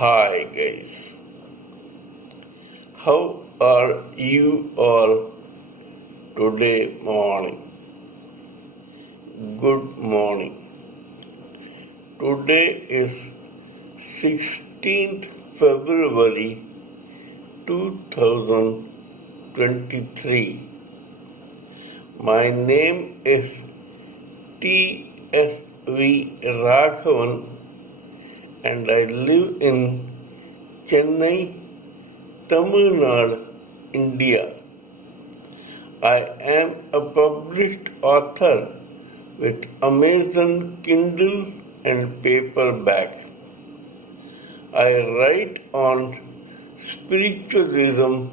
Hi guys, how are you all today morning? Good morning. Today is 16th February 2023. My name is T.S.V. Raghavan and I live in Chennai, Tamil Nadu, India. I am a published author with Amazon Kindle and paperback. I write on spiritualism,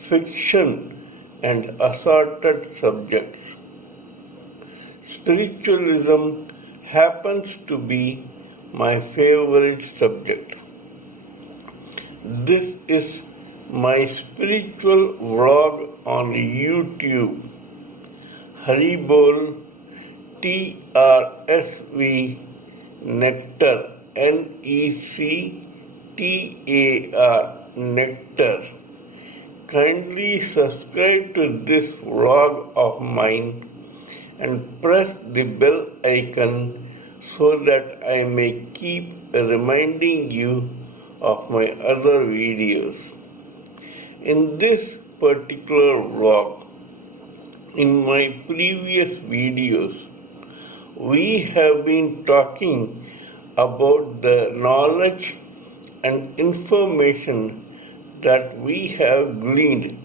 fiction, and assorted subjects. Spiritualism happens to be my favorite subject. This is my spiritual vlog on YouTube, hariboltrsvnectar, Nectar, nectar. Kindly subscribe to this vlog of mine and press the bell icon so that I may keep reminding you of my other videos. In this particular vlog, in my previous videos, we have been talking about the knowledge and information that we have gleaned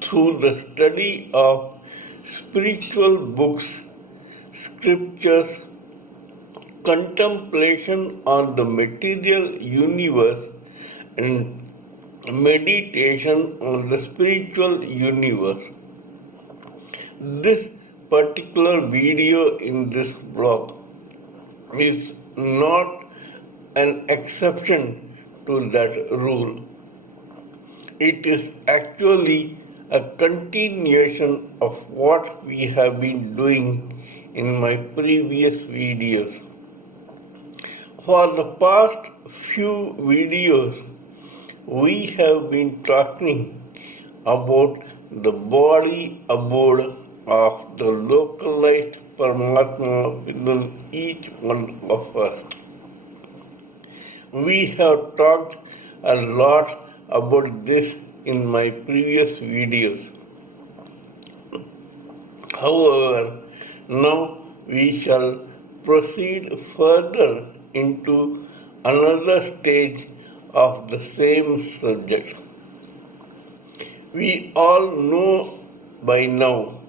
through the study of spiritual books, scriptures, contemplation on the material universe, and meditation on the spiritual universe. This particular video in this blog is not an exception to that rule. It is actually a continuation of what we have been doing in my previous videos. For the past few videos, we have been talking about the body abode of the localized Paramatma within each one of us. We have talked a lot about this in my previous videos. However, now we shall proceed further into another stage of the same subject. We all know by now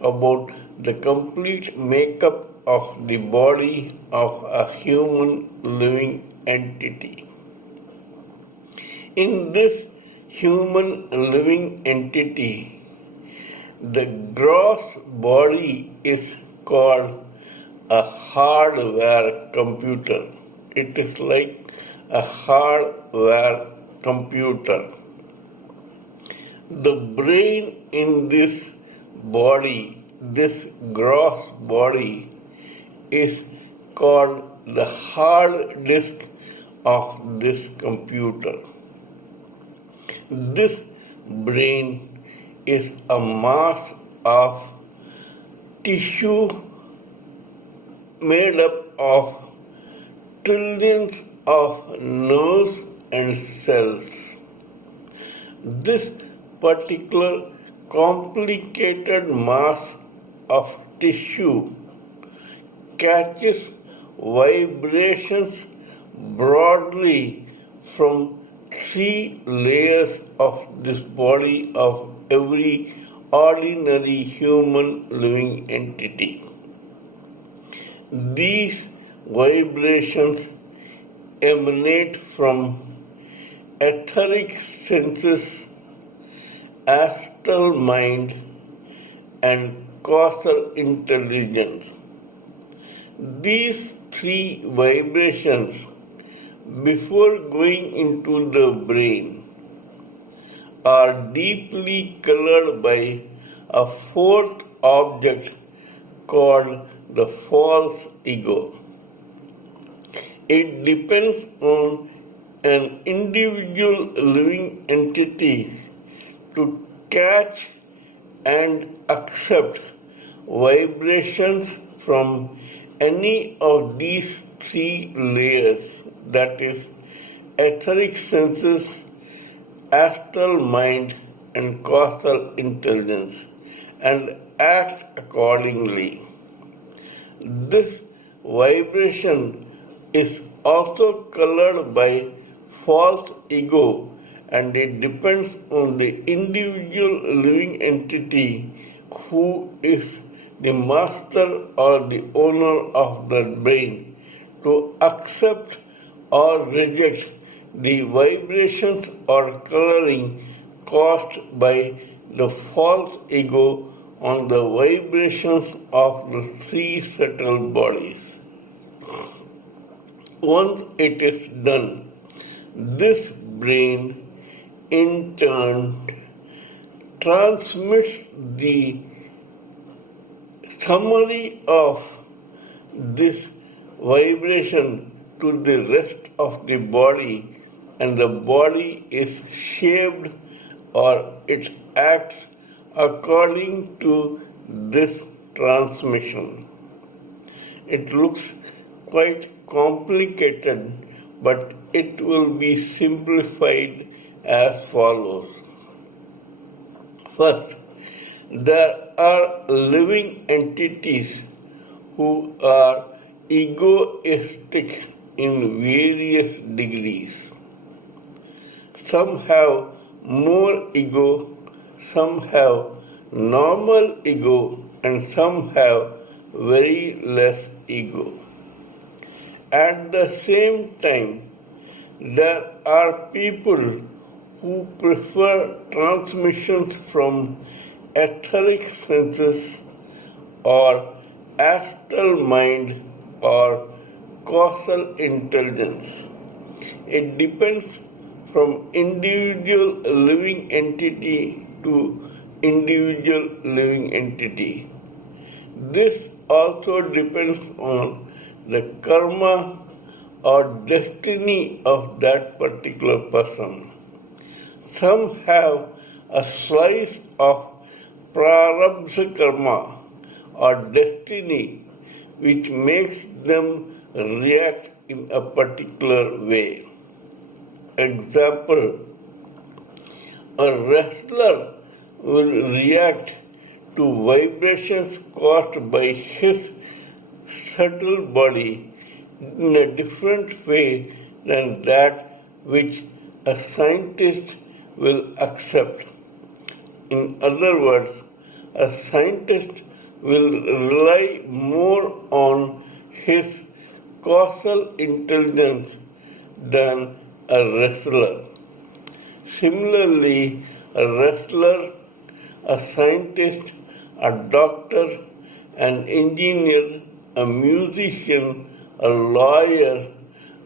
about the complete makeup of the body of a human living entity. In this human living entity, the gross body is called a hardware computer. It is like a hardware computer. The brain in this body, this gross body, is called the hard disk of this computer. This brain is a mass of tissue made up of trillions of nerves and cells. This particular complicated mass of tissue catches vibrations broadly from 3 layers of this body of every ordinary human living entity. These vibrations emanate from etheric senses, astral mind, and causal intelligence. These 3 vibrations, before going into the brain, are deeply colored by a 4th object called the false ego. It depends on an individual living entity to catch and accept vibrations from any of these three layers, that is, etheric senses, astral mind, and causal intelligence, and act accordingly. This vibration is also colored by false ego, and it depends on the individual living entity who is the master or the owner of the brain to accept or reject the vibrations or coloring caused by the false ego on the vibrations of the three subtle bodies. Once it is done, this brain in turn transmits the summary of this vibration to the rest of the body, and the body is shaped or it acts according to this transmission. It looks quite complicated, but it will be simplified as follows. First, there are living entities who are egoistic in various degrees. Some have more ego, some have normal ego, and some have very less ego. At the same time, there are people who prefer transmissions from etheric senses or astral mind or causal intelligence. It depends from individual living entity to individual living entity. This also depends on the karma or destiny of that particular person. Some have a slice of prarabdha karma or destiny which makes them react in a particular way. Example, a wrestler will react to vibrations caused by his subtle body in a different way than that which a scientist will accept. In other words, a scientist will rely more on his causal intelligence than a wrestler. Similarly, a wrestler, a scientist, a doctor, an engineer, a musician, a lawyer,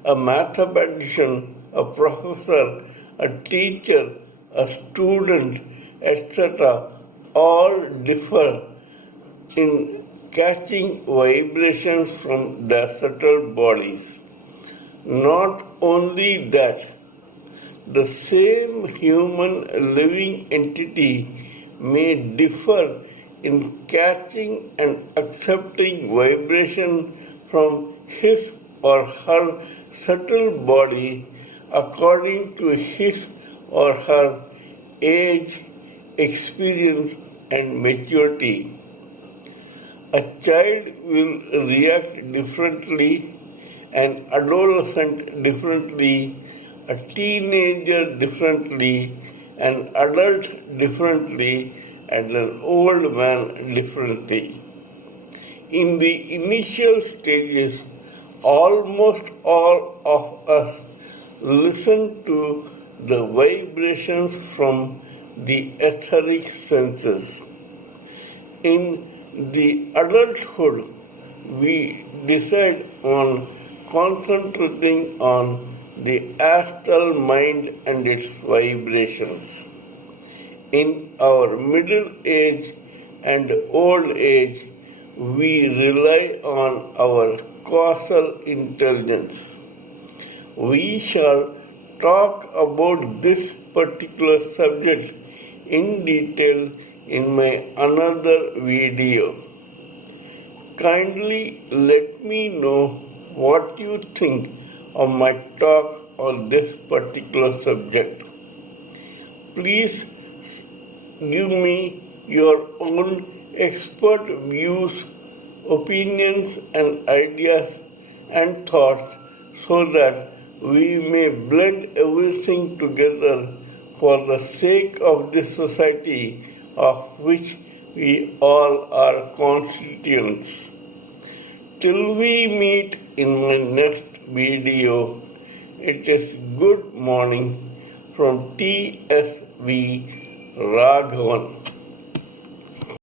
a mathematician, a professor, a teacher, a student, etc., all differ in catching vibrations from their subtle bodies. Not only that, the same human living entity may differ in catching and accepting vibration from his or her subtle body according to his or her age, experience, and maturity. A child will react differently, an adolescent differently, a teenager differently, an adult differently, and an old man differently. In the initial stages, almost all of us listen to the vibrations from the etheric senses. In the adulthood, we decide on concentrating on the astral mind and its vibrations. In our middle age and old age, we rely on our causal intelligence. We shall talk about this particular subject in detail in my another video. Kindly let me know what you think of my talk on this particular subject. Please give me your own expert views, opinions and ideas and thoughts so that we may blend everything together for the sake of this society of which we all are constituents. Till we meet in my next video, it is good morning from TSV Raghavan.